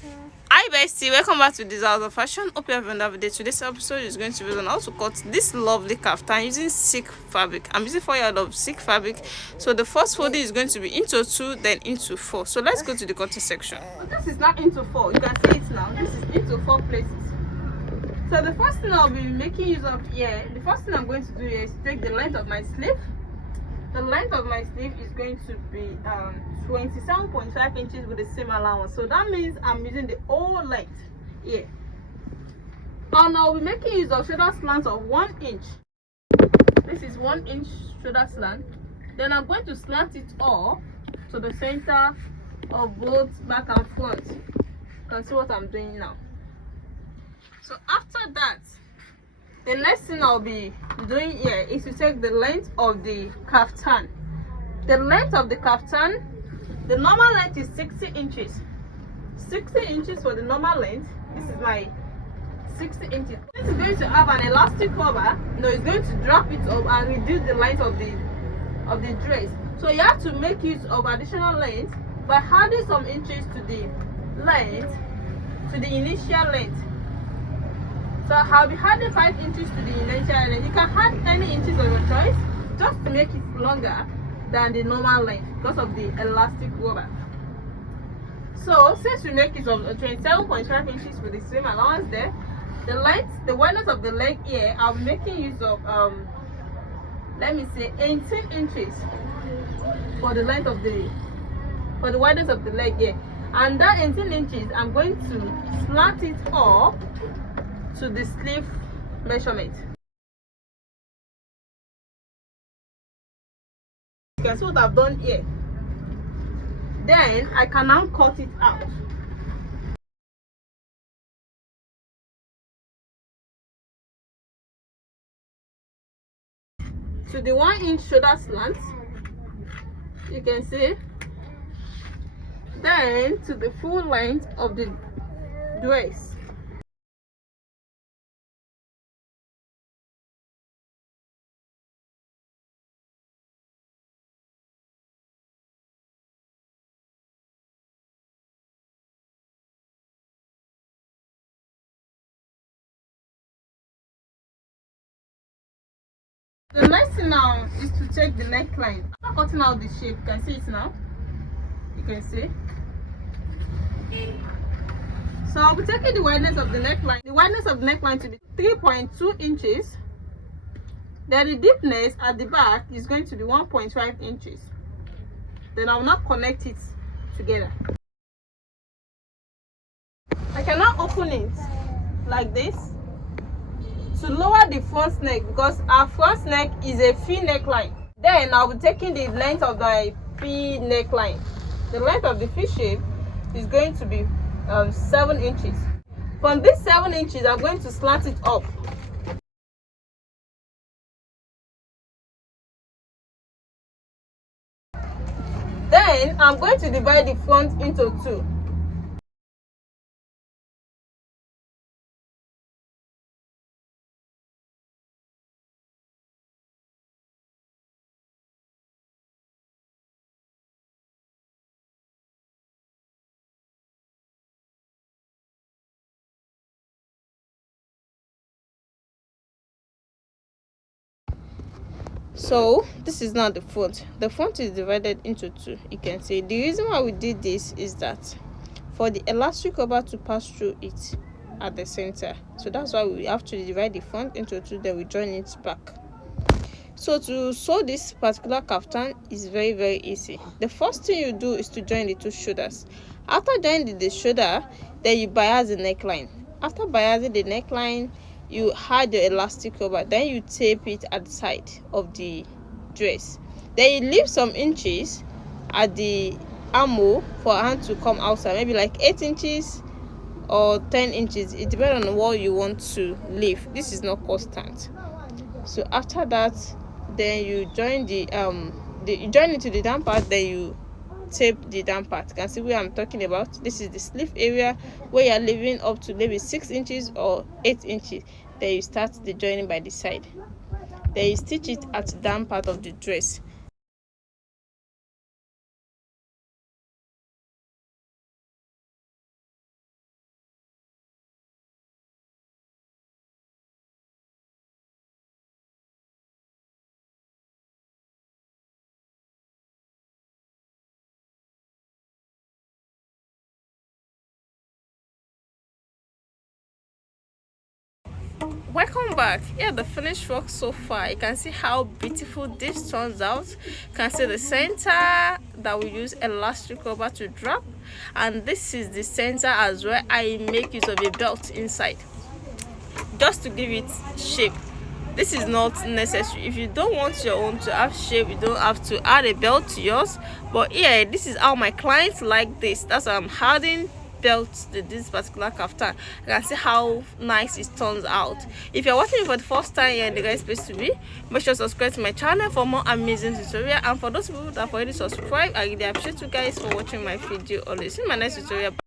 Hi bestie, welcome back to this house of fashion. Hope you have another day. Today's episode is going to be on how to cut this lovely kaftan using silk fabric. I'm using 4 yards of silk fabric. So the first folding is going to be into 2, then into 4. So let's go to the cutting section. This is not into 4. You can see it now. This is into 4 places. So the first thing I'll be making use of here, the first thing I'm going to do here is take the length of my sleeve. The length of my sleeve is going to be 27.5 inches with the seam allowance. So that means I'm using the whole length here. And I'll be making use of shoulder slant of 1 inch. This is 1 inch shoulder slant. Then I'm going to slant it all to the center of both back and front. You can see what I'm doing now. So after that, the next thing I'll be doing here is to take the length of the kaftan. The length of the kaftan, the normal length is 60 inches. 60 inches for the normal length. This is my 60 inches. This is going to have an elastic cover. No, it's going to drop it up and reduce the length of the dress. So you have to make use of additional length by adding some inches to the length, to the initial length. So I'll be adding 5 inches to the initial length. You can add any inches of your choice just to make it longer than the normal length because of the elastic rubber. So since we make it of 27.5 inches with the seam allowance there, the length, the width of the leg here, I'll be making use of let me say 18 inches for the length of the width of the leg here. And that 18 inches, I'm going to slant it up to the sleeve measurement. You can see what I've done here. Then I can now cut it out. To the 1 inch shoulder slant, you can see. Then to the full length of the dress. The next thing now is to take the neckline. After cutting out the shape, you can see it now. You can see. So I'll be taking the wideness of the neckline. The wideness of the neckline to be 3.2 inches. Then the deepness at the back is going to be 1.5 inches. Then I will now connect it together. I can now open it like this to lower the front neck because our front neck is a V neckline. Then I'll be taking the length of the V neckline. The length of the V shape is going to be 7 inches. From this 7 inches, I'm going to slant it up. Then I'm going to divide the front into 2. So this is now the front. The front is divided into 2. You can see the reason why we did this is that for the elastic cover to pass through it at the center. So that's why we have to divide the front into 2, then we join it back. So to sew this particular kaftan is very easy. The first thing you do is to join the 2 shoulders. After joining the shoulder, then you bias the neckline. After biasing the neckline, you add the elastic cover, then you tape it at the side of the dress. Then you leave some inches at the armhole for a hand to come outside, maybe like 8 inches or 10 inches. It depends on what you want to leave. This is not constant. So after that, then you join you join it to the down part, then you tape the down part. You can see where I'm talking about. This is the sleeve area where you're leaving up to maybe 6 inches or 8 inches. Then you start the joining by the side. Then you stitch it at the down part of the dress. Welcome back. Here the finished work so far. You can see how beautiful this turns out. You can see the center that we use elastic rubber to drop, and this is the center as well. I make use of a belt inside just to give it shape. This is not necessary. If you don't want your own to have shape, you don't have to add a belt to yours. But yeah, this is how my clients like this. That's why I'm adding belt to this particular kaftan. You can see how nice it turns out. If you're watching for the first time here in the guys place to be, make sure to subscribe to my channel for more amazing tutorial. And for those people that have already subscribed, I really appreciate you guys for watching my video. Always see my next tutorial.